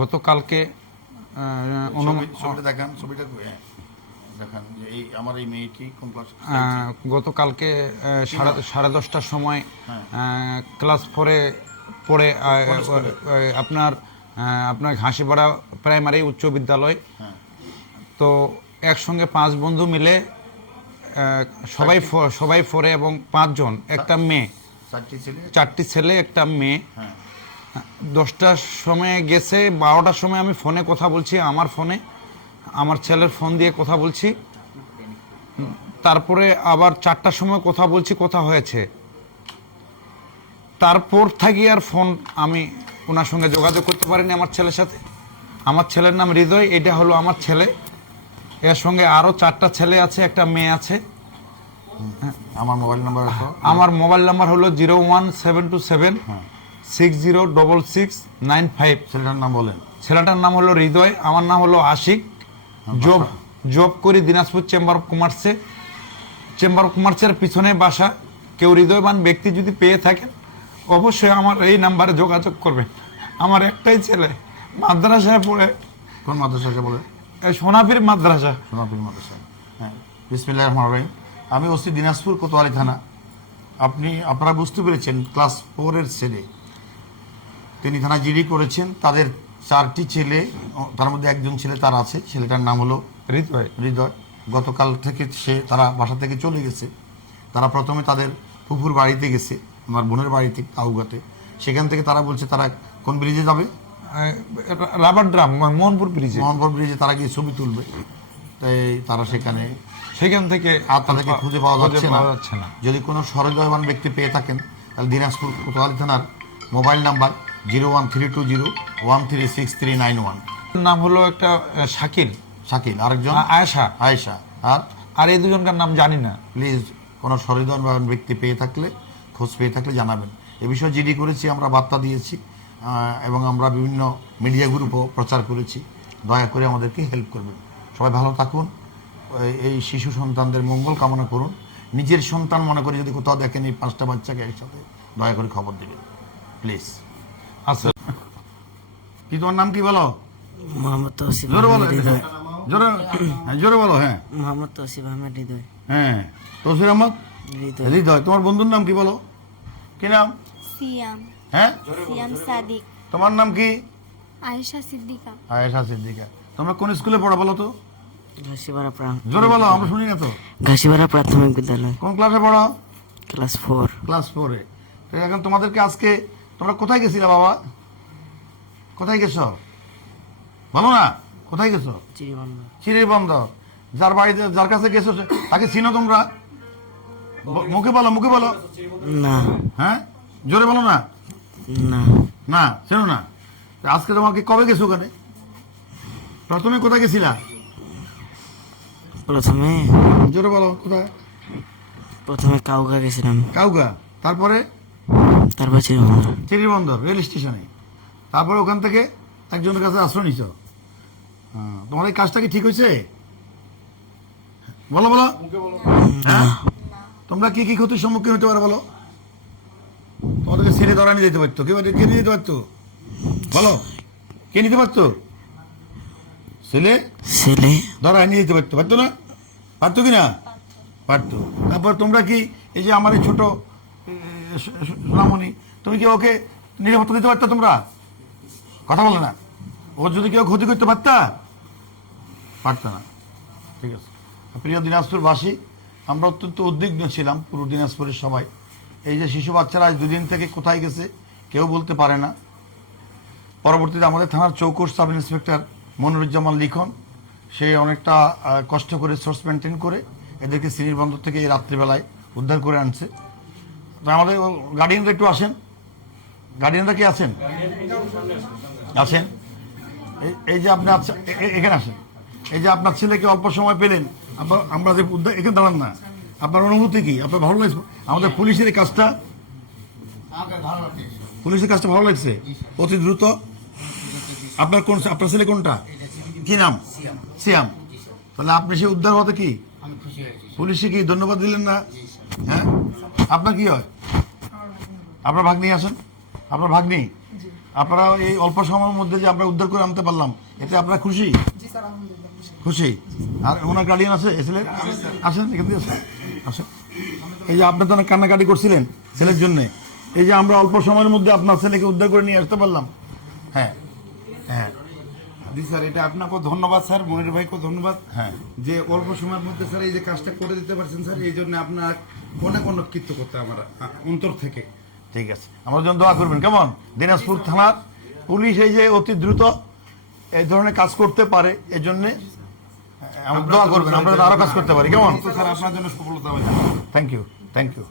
গতকালকে গতকালকে 10:30টার সময় ক্লাস 4-এ পড়ে আপনার ঘাসিপাড়া প্রাইমারি উচ্চ বিদ্যালয়। তো একসঙ্গে 5 বন্ধু মিলে সবাই 4-এ এবং 5 জন, একটা মেয়ে, 4টি ছেলে একটা মেয়ে। 10টার সময় গেছে, 12টার সময় আমি ফোনে কথা বলছি, আমার ছেলের ফোন দিয়ে কথা বলছি। তারপরে আবার 4টার সময় কথা বলছি, কথা হয়েছে। তারপর থাকি আর ফোন আমি ওনার সঙ্গে যোগাযোগ করতে পারিনি আমার ছেলের সাথে। আমার ছেলের নাম হৃদয়, এটা হলো আমার ছেলে। এর সঙ্গে আরও 4টা ছেলে আছে, একটা মেয়ে আছে। আমার মোবাইল নাম্বার হলো 01727606695। ছেলেটার নাম হলো হৃদয়, আমার নাম হলো আশিক। জব করি দিনাজপুর চেম্বার অফ কমার্সের পিছনে বাসা। কেউ হৃদয়বান ব্যক্তি যদি পেয়ে থাকেন অবশ্যই আমার এই নাম্বারে যোগাযোগ করবেন। আমার একটাই ছেলে মাদ্রাসায় পড়ে। কোন মাদ্রাসায় পড়ে? সোনাপীর মাদ্রাসা। হ্যাঁ, বিসমিল্লাহির রহমানির রহিম। আমি ওসি দিনাজপুর কোতোয়ালি থানা। আপনারা বুঝতে পেরেছেন, ক্লাস 4-এর ছেলে তিনি থানা জিডি করেছেন। তাদের 4টি ছেলে, তার মধ্যে একজন ছেলে তার আছে, ছেলেটার নাম হলো হৃদয়। গতকাল থেকে তারা বাসা থেকে চলে গেছে। তারা প্রথমে তাদের ফুফুর বাড়িতে গেছে, আমার বোনের বাড়িতে কাউগাতে। সেখান থেকে তারা বলছে তারা কোন ব্রিজে যাবে? রাবার ড্রাম, মোহনপুর ব্রিজে তারা গিয়ে ছবি তুলবে। তাই তারা সেখান থেকে আর তাদেরকে খুঁজে পাওয়া যাচ্ছে না। যদি কোনো সহৃদয়বান ব্যক্তি পেয়ে থাকেন তাহলে দিনাজপুর কোতোয়ালি থানার মোবাইল নাম্বার 01320136391। নাম হলো একটা শাকিল, আরেকজন আয়েশা। আর এই দুজনকার নাম জানি না। প্লিজ কোনো সহৃদয়বান ব্যক্তি খোঁজ পেয়ে থাকলে জানাবেন। এ বিষয়ে জিডি করেছি, আমরা বার্তা দিয়েছি এবং আমরা বিভিন্ন মিডিয়া গ্রুপও প্রচার করেছি। দয়া করে আমাদেরকে হেল্প করবেন। সবাই ভালো থাকুন, এই শিশু সন্তানদের মঙ্গল কামনা করুন। নিজের সন্তান মনে করে যদি কোথাও দেখেন এই 5টা বাচ্চাকে একসাথে, দয়া করে খবর দেবেন প্লিজ। আচ্ছা, কি তোমার নাম কি বলো? মোহাম্মদ তৌসিফ জোরে বলো। হ্যাঁ, মোহাম্মদ তৌসিফ আহমেদ হৃদয়। হ্যাঁ, তৌসিফ আহমদ হৃদয়। তোমার বন্ধুর নাম কি বলো? কি নাম? সিয়াম। হ্যাঁ, সিয়াম সাদিক। তোমার নাম কি? আয়েশা সিদ্দিকা। তোমরা কোন স্কুলে পড়ো বলো তো? ঘাসিপাড়া জোরে বলো, আমরা শুনি না তো। ঘাসিপাড়া প্রাথমিক বিদ্যালয়। কোন ক্লাসে পড়ো? ক্লাস 4। ক্লাস 4-এ। তো এখন তোমাদেরকে আজকে তোমরা কোথায় গেছিলে বাবা? কোথায় গেছো বলো না? কোথায় গেছো? চিরিবন্দর। যার কাছে গেছো তাকে চিনো তোমরা? মুখে বলো না। হ্যাঁ, জোরে বলো না। না, চেনো না। আজকে তোমাকে কবে গেছো ওখানে? প্রথমে কোথায় গেছিলা? জোরে বলো, কোথায়? প্রথমে কাউগা গেছিলাম। তারপরে চিরিবন্দর রেল স্টেশনে। তারপরে ওখান থেকে একজনের কাছে আশ্রয় নিছ। তোমার এই কাজটা কি ঠিক হয়েছে? বলো। হ্যাঁ, তোমরা কি কি ক্ষতির সম্মুখীন হতে পারো বলো? তোমাদেরকে ছেড়ে ধরা নিয়ে যেতে পারতো, কে নিয়ে যেতে পারতো? বলো, কে নিতে পারতো? ছেলে ধরা নিয়ে যেতে পারতো না? পারতো কি না? পারতো। তারপর তোমরা কি এই যে আমার এই ছোট সোনামণি, তুমি কি ওকে নিরাপত্তা দিতে পারতো? তোমরা কথা বলো না। ওর যদি কেউ ক্ষতি করতে পারতো না। ঠিক আছে। প্রিয় দিনাজপুরবাসী, আমরা অত্যন্ত উদ্বিগ্ন ছিলাম, পুরো দিনাজপুরের সবাই। এই যে শিশু বাচ্চারা আজ 2 দিন থেকে কোথায় গেছে কেউ বলতে পারে না। পরবর্তীতে আমাদের থানার চৌকস সাব ইন্সপেক্টর মনিরুজ্জামান লিখন, সে অনেকটা কষ্ট করে সোর্স মেনটেন করে এদেরকে সিনির বন্দর থেকে এই রাত্রিবেলায় উদ্ধার করে আনছে। তো আমাদের গার্ডিয়ানরা একটু আসেন। গার্ডিয়ানরা কি আছেন? এই যে আপনি এখানে আসেন। এই যে আপনার ছেলেকে অল্প সময় পেলেন, আমরা যে এখানে দাঁড়ান না, আপনার অনুভূতি কি? আপনার ভালো লাগছে? আমাদের পুলিশের কাজটা ভালো লাগছে? অতি দ্রুত। আপনার ছেলে কোনটা? কি নাম? সিয়াম। তাহলে আপনি সে উদ্ধার হতে কি পুলিশে কি ধন্যবাদ দিলেন না? হ্যাঁ, আপনার কি হয়? আপনার ভাগ্নি আসেন। আপনার ভাগ্নি আপনারা এই অল্প সময়ের মধ্যে যে আমরা উদ্ধার করে আনতে পারলাম এতে আপনারা খুশি? খুশি। আর ওনার গার্ডিয়ান আছে ছেলের? আসেন এখান থেকে আসেন। এই যে আপনি তো অনেক কান্নাকাটি করছিলেন ছেলের জন্য, এই যে আমরা অল্প সময়ের মধ্যে আপনার ছেলেকে উদ্ধার করে নিয়ে আসতে পারলাম। হ্যাঁ হ্যাঁ জি স্যার, এটা আপনাকেও ধন্যবাদ স্যার, মনির ভাইকেও ধন্যবাদ। হ্যাঁ যে অল্প সময়ের মধ্যে স্যার এই যে কাজটা করে দিতে পারছেন স্যার, এই জন্য আপনার অনেক অনেক কৃত্য করতে আমার অন্তর থেকে। ঠিক আছে, আমার জন্য দোয়া করবেন কেমন? দিনাজপুর থানার পুলিশ এই যে অতি দ্রুত এই ধরনের কাজ করতে পারে, এই জন্যে আমার দোয়া করবেন, আমরা আরো কাজ করতে পারি কেমন? তো স্যার আপনার জন্য সফলতা হবে। Thank you.